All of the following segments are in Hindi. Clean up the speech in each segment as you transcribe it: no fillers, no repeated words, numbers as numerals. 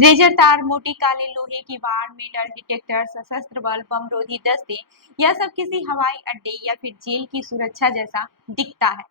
रेजर तार, मोटी काले लोहे की वाड़, मेटल डिटेक्टर, सशस्त्र बल, बमरोधी दस्ते, यह सब किसी हवाई अड्डे या फिर जेल की सुरक्षा जैसा दिखता है।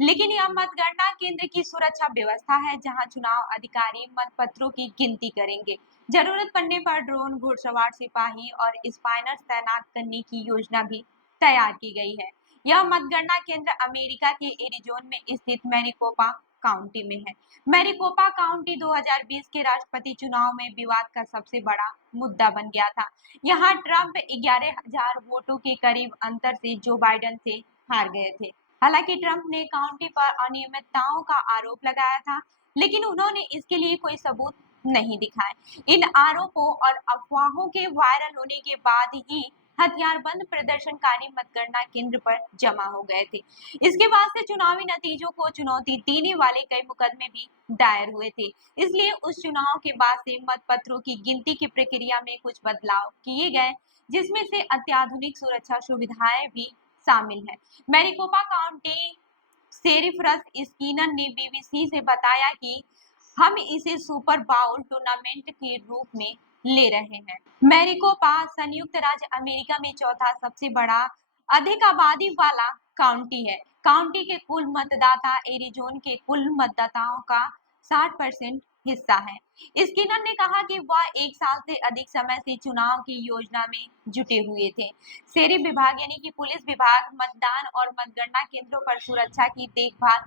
लेकिन यह मतगणना केंद्र की सुरक्षा व्यवस्था है, जहां चुनाव अधिकारी मतपत्रों की गिनती करेंगे। जरूरत पड़ने पर ड्रोन, घुड़सवार सिपाही और स्पाइनर्स तैनात करने की योजना भी तैयार की गई है। यह मतगणना केंद्र अमेरिका के एरिजोना में स्थित मैरिकोपा काउंटी में है। मैरिकोपा काउंटी 2020 के राष्ट्रपति चुनाव में विवाद का सबसे बड़ा मुद्दा बन गया था। यहाँ ट्रंप 11,000 वोटों के करीब अंतर से जो बाइडेन से हार गए थे। हालांकि ट्रंप ने काउंटी पर अनियमितताओं का आरोप लगाया था, लेकिन उन्होंने इसके लिए कोई सबूत नहीं दिखाए। इन आरोपों और अफवाहों के वायरल होने के बाद ही हथियारबंद प्रदर्शनकारी मतगणना केंद्र पर जमा हो गए थे। इसके बाद से चुनावी नतीजों को चुनौती देने वाले कई मुकदमे भी दायर हुए थे। इसलिए उस चुनाव के बाद से मतपत्रों की गिनती की प्रक्रिया में कुछ बदलाव किए गए, जिसमें से अत्याधुनिक सुरक्षा सुविधाएं भी शामिल है। मैरिकोपा काउंटी शेरिफ रस स्कीनर ने बीबीसी से बताया कि हम इसे सुपर बाउल टूर्नामेंट के रूप में ले रहे हैं। मैरिकोपा संयुक्त राज्य अमेरिका में चौथा सबसे बड़ा अधिक आबादी वाला काउंटी है। काउंटी के कुल मतदाता एरिजोना के कुल मतदाताओं का 60% हिस्सा है। स्किनर ने कहा कि वह एक साल से अधिक समय से चुनाव की योजना में जुटे हुए थे। शेरिफ विभाग यानी कि पुलिस विभाग मतदान और मतगणना केंद्रों पर सुरक्षा की देखभाल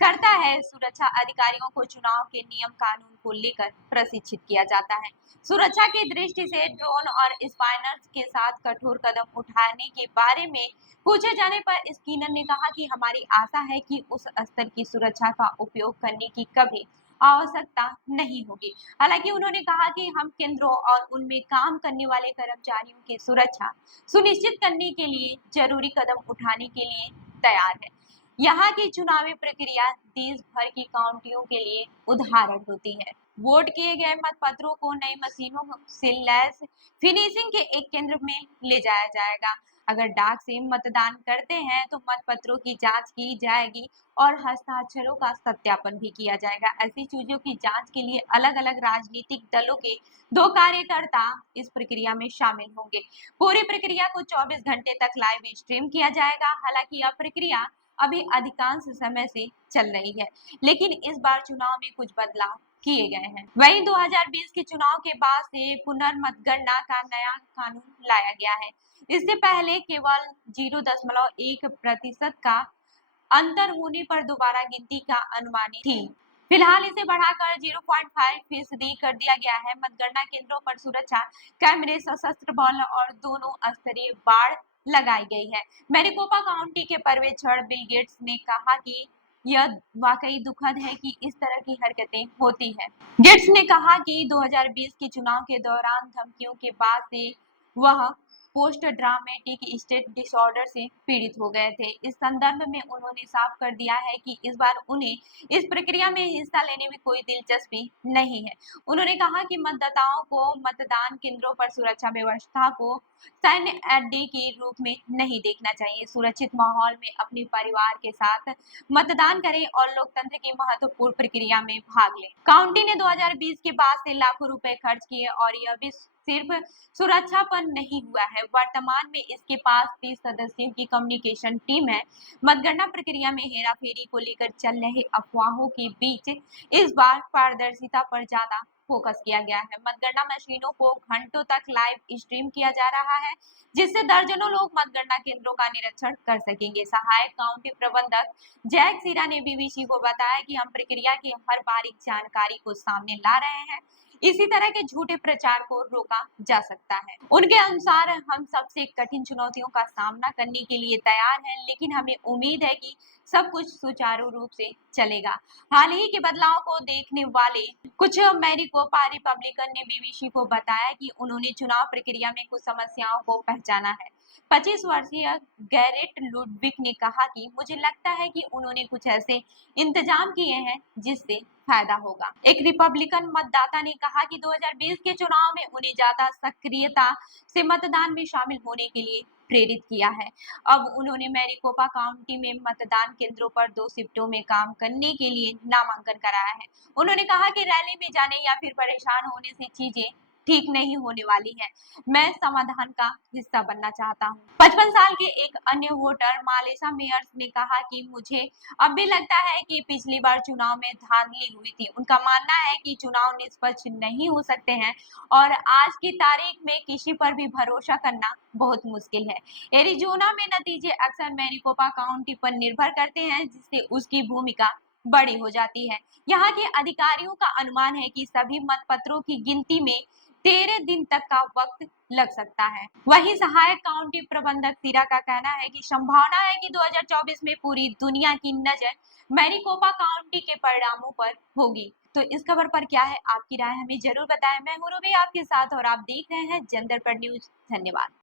करता है। सुरक्षा अधिकारियों को चुनाव के नियम कानून को लेकर प्रशिक्षित किया जाता है। सुरक्षा की दृष्टि से ड्रोन और स्पाइनर्स के साथ कठोर कदम उठाने के बारे में पूछे जाने पर स्किनर ने कहा कि हमारी आशा है कि उस स्तर की सुरक्षा का उपयोग करने की कभी आवश्यकता नहीं होगी। हालांकि उन्होंने कहा कि हम केंद्रों और उनमें काम करने वाले कर्मचारियों की सुरक्षा सुनिश्चित करने के लिए जरूरी कदम उठाने के लिए तैयार है। यहाँ की चुनावी प्रक्रिया देश भर की काउंटियों के लिए उदाहरण होती है। वोट किए गए मतपत्रों को नई मशीनों से लैस फिनिशिंग के एक केंद्र में ले जाया जाएगा। अगर डाक से मतदान करते हैं तो मतपत्रों की जांच की जाएगी और हस्ताक्षरों का सत्यापन भी किया जाएगा। ऐसी चीजों की जांच के लिए अलग अलग राजनीतिक दलों के 2 कार्यकर्ता इस प्रक्रिया में शामिल होंगे। पूरी प्रक्रिया को 24 घंटे तक लाइव स्ट्रीम किया जाएगा। हालांकि यह प्रक्रिया अभी अधिकांश समय से चल रही है, लेकिन इस बार चुनाव में कुछ बदलाव किए गए हैं। वहीं 2020 के चुनाव के बाद से पुनर्मतगणना का नया कानून लाया गया है। इससे पहले केवल 0.1% का अंतर होने पर दोबारा गिनती का अनुमानित थी। फिलहाल इसे बढ़ाकर 0.5% कर दिया गया है। मतगणना केंद्रों पर सुरक्षा कैमरे, सशस्त्र बल और दोनों स्तरीय बाड़ लगाई गई है। मैरिकोपा काउंटी के पर्यवेक्षक बिल गेट्स ने कहा कि यह वाकई दुखद है कि इस तरह की हरकतें होती है। गेट्स ने कहा कि 2020 के चुनाव के दौरान धमकियों के बाद से वह पोस्ट ड्रामेटिक स्टेट डिसऑर्डर से पीड़ित हो गए थे। इस संदर्भ में उन्होंने साफ कर दिया है कि इस बार उन्हें इस प्रक्रिया में हिस्सा लेने में कोई दिलचस्पी नहीं है। उन्होंने कहा कि मतदाताओं को मतदान केंद्रों पर सुरक्षा व्यवस्था को सैन्य अड्डे के रूप में नहीं देखना चाहिए। सुरक्षित माहौल में अपने परिवार के साथ मतदान करें और लोकतंत्र की महत्वपूर्ण प्रक्रिया में भाग लें। काउंटी ने 2020 के बाद से लाखों रुपए खर्च किए और यह भी सिर्फ सुरक्षा पर नहीं हुआ है। वर्तमान में इसके पास 30 सदस्यों की कम्युनिकेशन टीम है। मतगणना प्रक्रिया में हेराफेरी को लेकर चल रहे अफवाहों के बीच इस बार पारदर्शिता पर ज्यादा फोकस किया गया है। मतगणना मशीनों को घंटों तक लाइव स्ट्रीम किया जा रहा है, जिससे दर्जनों लोग मतगणना केंद्रों का निरीक्षण कर सकेंगे। सहायक काउंटी प्रबंधक जैक सीरा ने बीबीसी को बताया कि हम प्रक्रिया की हर बारीक जानकारी को सामने ला रहे हैं। इसी तरह के झूठे प्रचार को रोका जा सकता है। उनके अनुसार हम सबसे कठिन चुनौतियों का सामना करने के लिए तैयार हैं, लेकिन हमें उम्मीद है कि सब कुछ सुचारू रूप से चलेगा। हाल ही के बदलाव को देखने वाले कुछ मैरिकोपा रिपब्लिकन ने बीबीसी को बताया कि उन्होंने चुनाव प्रक्रिया में कुछ समस्याओं को पहचाना है। 25 वर्षीय गैरेट लुडविक ने कहा कि मुझे लगता है कि उन्होंने कुछ ऐसे इंतजाम किए हैं जिससे फायदा होगा। एक रिपब्लिकन मतदाता ने कहा कि 2020 के चुनाव में उन्हें ज्यादा सक्रियता से मतदान में शामिल होने के लिए प्रेरित किया है। अब उन्होंने मैरिकोपा काउंटी में मतदान केंद्रों पर 2 शिफ्टों में काम करने के लिए नामांकन कराया है। उन्होंने कहा कि रैली में जाने या फिर परेशान होने से चीजें ठीक नहीं होने वाली है। मैं समाधान का हिस्सा बनना चाहता हूँ। 55 साल के एक अन्य वोटर मालेशा मेयर्स ने कहा कि मुझे अब भी लगता है कि पिछली बार चुनाव में धांधली हुई थी। उनका मानना है कि चुनाव निष्पक्ष नहीं हो सकते हैं और आज की तारीख में किसी पर भी भरोसा करना बहुत मुश्किल है। एरिजोना में नतीजे अक्सर मैरिकोपा काउंटी पर निर्भर करते हैं, जिससे उसकी भूमिका बड़ी हो जाती है। यहाँ के अधिकारियों का अनुमान है कि सभी मतपत्रों की गिनती में 13 दिन तक का वक्त लग सकता है। वहीं सहायक काउंटी प्रबंधक सीरा का कहना है कि संभावना है कि 2024 में पूरी दुनिया की नजर मैरिकोपा काउंटी के परिणामों पर होगी। तो इस खबर पर क्या है आपकी राय, हमें जरूर बताएं। मैं हूं रूबी आपके साथ और आप देख रहे हैं जनदर्पण न्यूज। धन्यवाद।